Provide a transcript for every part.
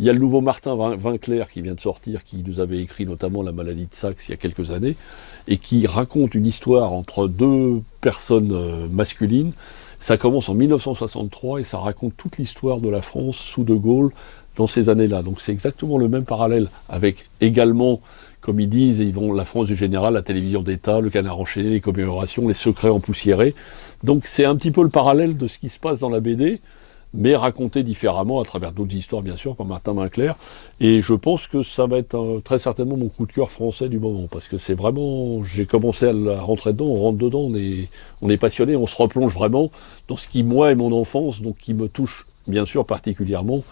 Il y a le nouveau Martin Winkler qui vient de sortir, qui nous avait écrit notamment La maladie de Saxe il y a quelques années, et qui raconte une histoire entre deux personnes masculines. Ça commence en 1963 et ça raconte toute l'histoire de la France sous De Gaulle dans ces années-là. Donc c'est exactement le même parallèle, avec également, comme ils disent, la France du général, la télévision d'État, le Canard enchaîné, les commémorations, les secrets empoussiérés. Donc c'est un petit peu le parallèle de ce qui se passe dans la BD, mais raconté différemment à travers d'autres histoires, bien sûr, par Martin Winkler. Et je pense que ça va être très certainement mon coup de cœur français du moment, parce que c'est vraiment, j'ai commencé à la rentrer dedans, on rentre dedans, on est passionné, on se replonge vraiment dans ce qui, moi, est mon enfance, donc qui me touche, bien sûr, particulièrement.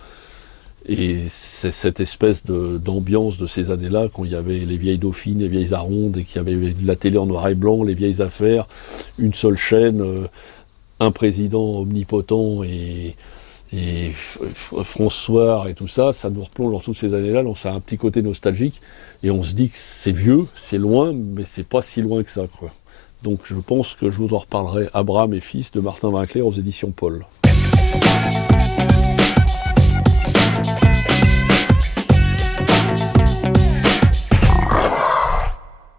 Et c'est cette espèce d'ambiance de ces années-là, quand il y avait les vieilles dauphines, les vieilles arondes, et qu'il y avait la télé en noir et blanc, les vieilles affaires, une seule chaîne, un président omnipotent et François et tout ça, ça nous replonge dans toutes ces années-là, donc ça a un petit côté nostalgique, et on se dit que c'est vieux, c'est loin, mais c'est pas si loin que ça, quoi. Donc je pense que je vous en reparlerai, Abraham et Fils de Martin Winkler aux éditions Paul.